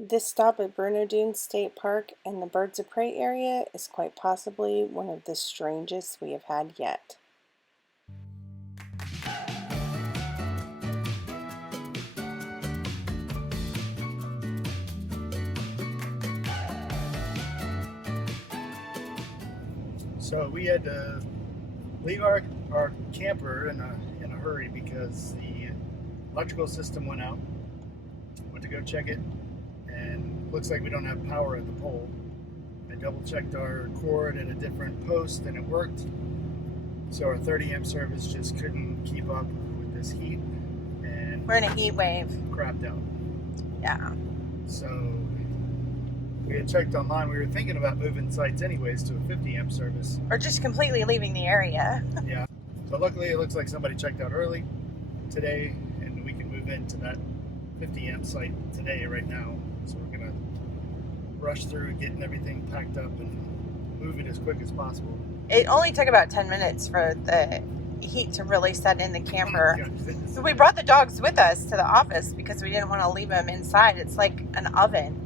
This stop at Bruneau Dunes State Park and the Birds of Prey area is quite possibly one of the strangest we have had yet. So we had to leave our camper in a hurry because the electrical system went out. Went to go check it, and looks like we don't have power at the pole. I double checked our cord at a different post and it worked. So our 30 amp service just couldn't keep up with this heat, and We're in a heat wave. crapped out. Yeah. So we had checked online. We were thinking about moving sites anyways to a 50 amp service. Or just completely leaving the area. Yeah. So luckily it looks like somebody checked out early today, and we can move into that 50 amp site today right now. So we're gonna rush through getting everything packed up and move it as quick as possible. It only took about 10 minutes for the heat to really set in the camper. Yeah, So we brought the dogs with us to the office because we didn't want to leave them inside. It's like an oven.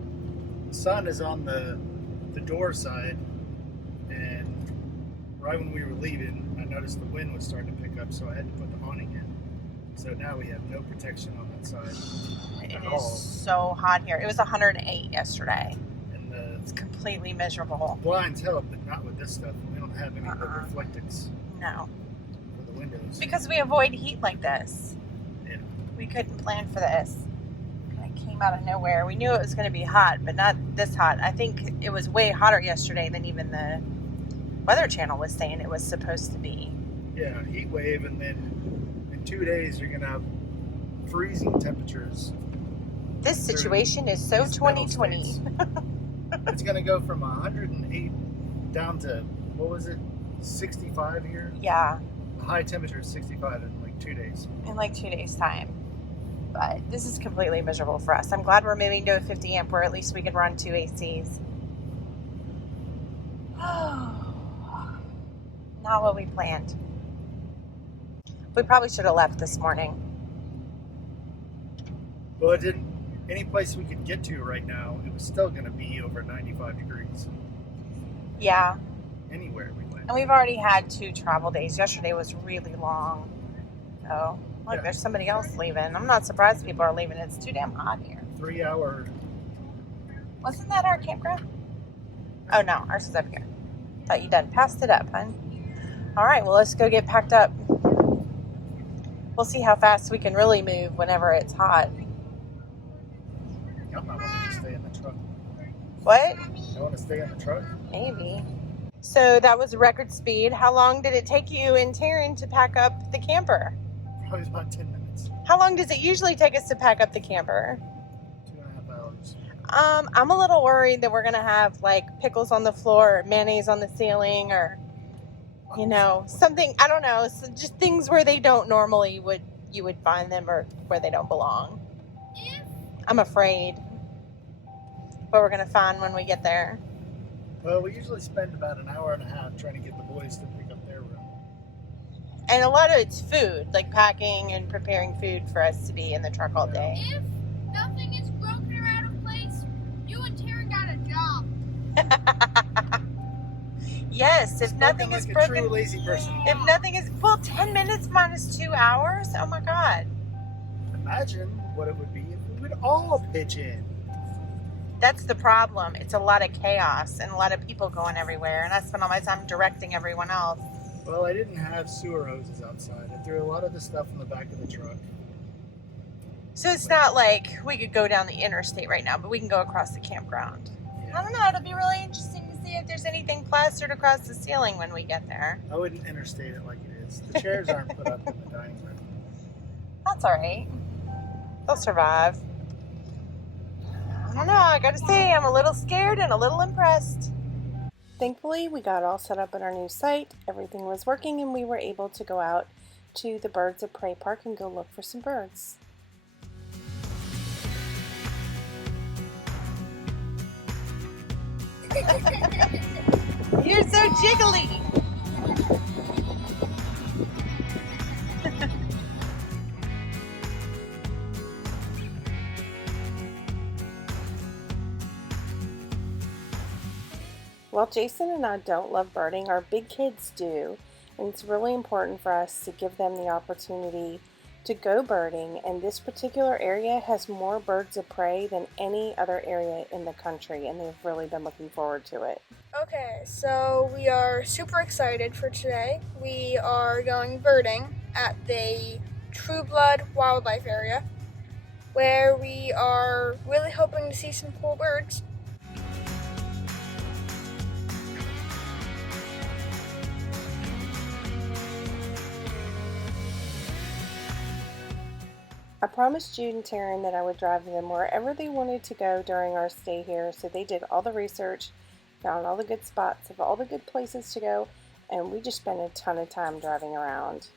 the sun is on the door side, and right when we were leaving, I noticed the wind was starting to pick up, so I had to put the awning in. So now we have no protection on that side It at is all. so hot here. It was 108 yesterday. And It's completely miserable. blinds help, but not with this stuff. We don't have any of the Uh-uh. reflectix No. for the windows. Because we avoid heat like this. Yeah. We couldn't plan for this. It came out of nowhere. We knew it was going to be hot, but not this hot. I think it was way hotter yesterday than even the Weather Channel was saying it was supposed to be. Yeah, heat wave, and then in 2 days you're gonna have freezing temperatures. This situation is so These metal 2020. states. It's gonna go from 108 down to, what was it, 65 here? Yeah, The high temperature is 65 in like 2 days. in like 2 days' time. But this is completely miserable for us. I'm glad we're moving to a 50 amp where at least we can run 2 ACs. Not what we planned. We probably should have left this morning. Well, it didn't. Any place we could get to right now, it was still gonna be over 95 degrees. Yeah, Anywhere we went. and we've already had 2 travel days. Yesterday was really long. So, look, Yeah. there's somebody else leaving. I'm not surprised people are leaving. It's too damn hot here. 3 hour. Wasn't that our campground? Oh, no, ours is up here. Thought you done passed it up, hon. All right, well, let's go get packed up. We'll see how fast we can really move whenever it's hot. Y'all might want to stay in the truck. What? You want to stay in the truck? Maybe. So that was record speed. How long did it take you and Taryn to pack up the camper? Probably about 10 minutes. How long does it usually take us to pack up the camper? 2.5 hours. I'm a little worried that we're going to have like pickles on the floor or mayonnaise on the ceiling or, you know, something, I don't know, so just things where they don't normally you would find them or where they don't belong. I'm afraid what we're going to find when we get there. Well, we usually spend about an hour and a half trying to get the boys to pick up their room. And a lot of it's food, like packing and preparing food for us to be in the truck all day. If nothing is broken or out of place, you and Taryn got a job. Yes, if Spoken nothing like is a broken. true lazy person. If nothing is, well, 10 minutes minus 2 hours? Oh my God. Imagine what it would be if we would all pitch in. That's the problem. It's a lot of chaos and a lot of people going everywhere. And I spend all my time directing everyone else. Well, I didn't have sewer hoses outside. I threw a lot of the stuff in the back of the truck. So it's not like we could go down the interstate right now, but we can go across the campground. I Yeah. don't know. It'll be really interesting to see if there's anything plastered across the ceiling when we get there. I wouldn't interstate it like it is. The chairs aren't put up in the dining room. That's all right. They'll survive. I don't know. I gotta say, I'm a little scared and a little impressed. Thankfully, we got all set up at our new site. Everything was working, and we were able to go out to the Birds of Prey Park and go look for some birds. You're so jiggly. Well, Jason and I don't love birding. Our big kids do. And it's really important for us to give them the opportunity to go birding. And this particular area has more birds of prey than any other area in the country. And they've really been looking forward to it. Okay, so we are super excited for today. We are going birding at the True Blood Wildlife Area, where we are really hoping to see some cool birds. I promised Jude and Taryn that I would drive them wherever they wanted to go during our stay here, so they did all the research, found all the good spots of all the good places to go, and we just spent a ton of time driving around.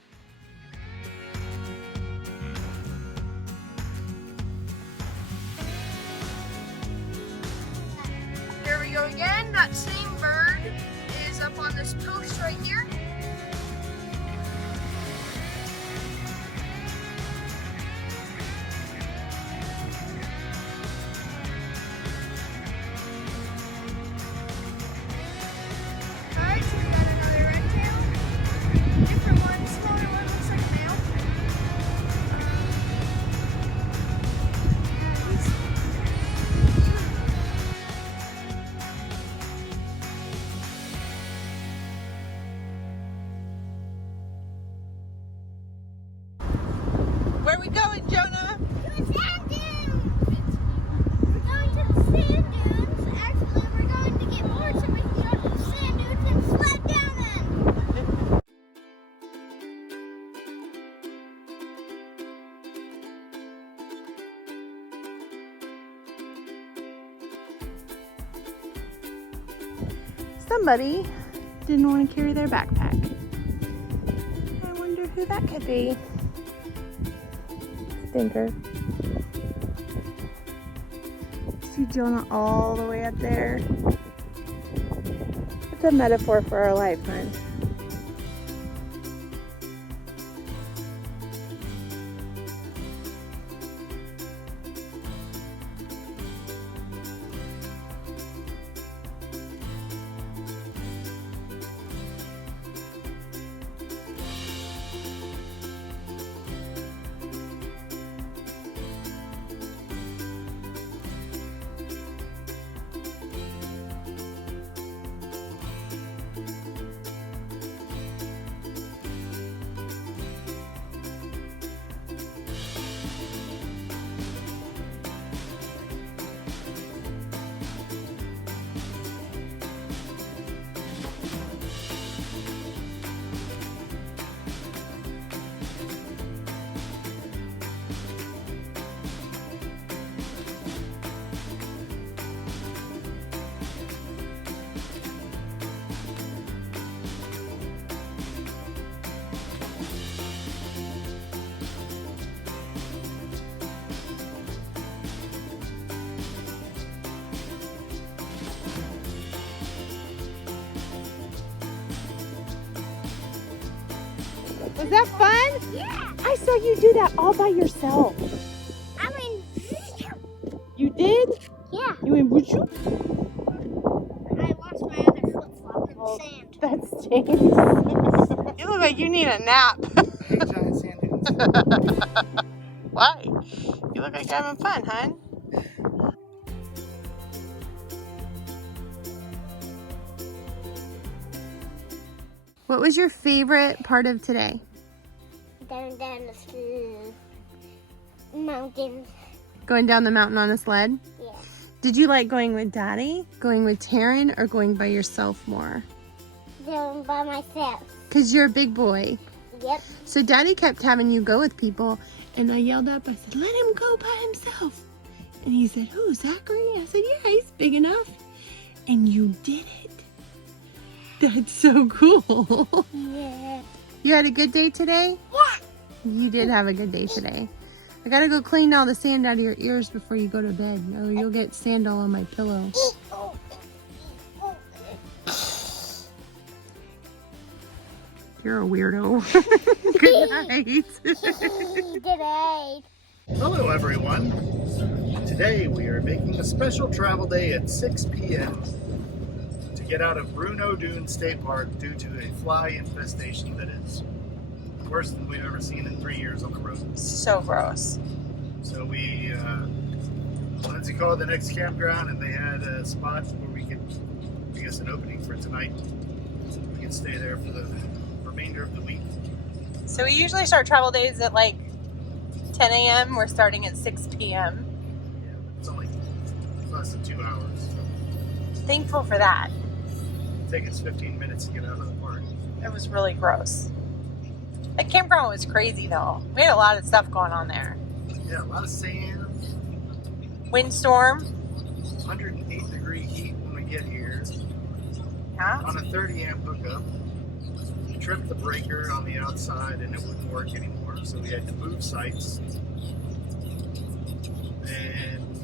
Here we go again. That same bird is up on this post right here. Alright, so we got another red tail. Different one, smaller one, looks like a male. Yeah, he's Where are we going, Jonah? to the sand dunes! We're going to the sand dunes. Actually, we're going to get more so we can go to the sand dunes and slide down them. Somebody didn't want to carry their backpack. I wonder who that could be. Stinker. See Jonah all the way up there. It's a metaphor for our life, hon. Was that fun? Yeah! I saw you do that all by yourself. I mean, You did? yeah. You went whoop. I lost my other flip-flop in the sand. That stinks. You look like you need a nap. Giant sand dunes. Why? You look like you're having fun, hon. What was your favorite part of today? Down the mountains. Going down the mountain on a sled? Yeah. Did you like going with Daddy, going with Taryn, or going by yourself more? Down by myself. Because you're a big boy. Yep. So Daddy kept having you go with people, and I yelled up, I said, let him go by himself. And he said, who, Zachary? I said, yeah, he's big enough. And you did it. That's so cool. Yeah. You had a good day today? Yeah. You did have a good day today. I gotta go clean all the sand out of your ears before you go to bed, or you'll get sand all on my pillow. You're a weirdo. Good night. Good day. Hello, everyone. Today we are making a special travel day at 6 p.m. to get out of Bruneau Dunes State Park due to a fly infestation that is worse than we've ever seen in 3 years on the road. So gross. So we, Lindsay called the next campground, and they had a spot where we could, I guess, an opening for tonight. We could stay there for the remainder of the week. So we usually start travel days at like 10 a.m. We're starting at 6 p.m. Yeah, it's only less than 2 hours. So Thankful for that. it'll take us 15 minutes to get out of the park. It was really gross. That campground was crazy though. We had a lot of stuff going on there. Yeah, a lot of sand, Windstorm. 108-degree heat when we get here. Yeah. On a 30 amp hookup, we tripped the breaker on the outside and it wouldn't work anymore, so we had to move sites. And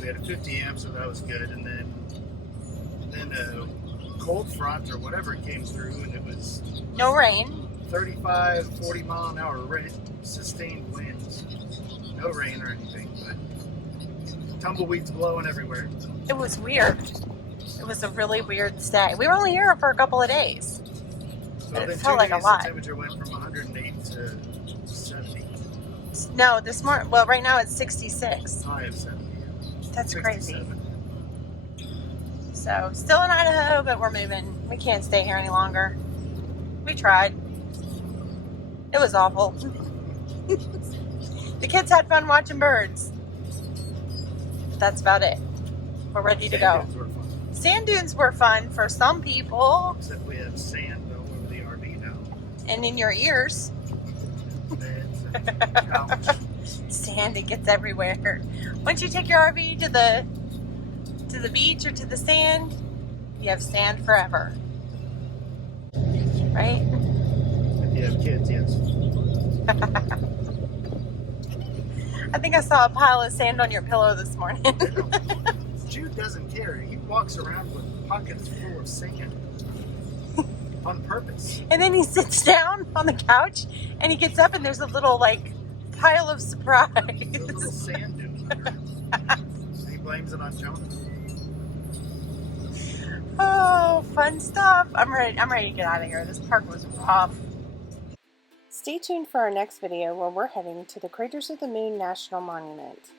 we had a 50 amp, so that was good. And then a cold front or whatever came through, and it was No rain. 35, 40 mile an hour sustained winds. No rain or anything, but tumbleweeds blowing everywhere. It was weird. It was a really weird stay. We were only here for a couple of days. So But it then felt 2 like a days, lot. the temperature went from 108 to 70. No, this morning. Well, right now it's 66. High of 70. That's crazy. 67. So still in Idaho, but we're moving. We can't stay here any longer. We tried. It was awful. The kids had fun watching birds. That's about it. We're ready to go. Sand dunes were fun, Sand dunes were fun for some people, except we have sand all over the RV now. and in your ears. Beds and couch. Sand, it gets everywhere. Once you take your RV to the beach or to the sand, you have sand forever. Right? If you have kids, yes. I think I saw a pile of sand on your pillow this morning. Jude doesn't care. He walks around with pockets full of sand on purpose. And then he sits down on the couch and he gets up and there's a little like pile of surprise. A little sand dune under it. He blames it on Jonah. Oh, fun stuff. I'm ready to get out of here. This park was rough. Stay tuned for our next video where we're heading to the Craters of the Moon National Monument.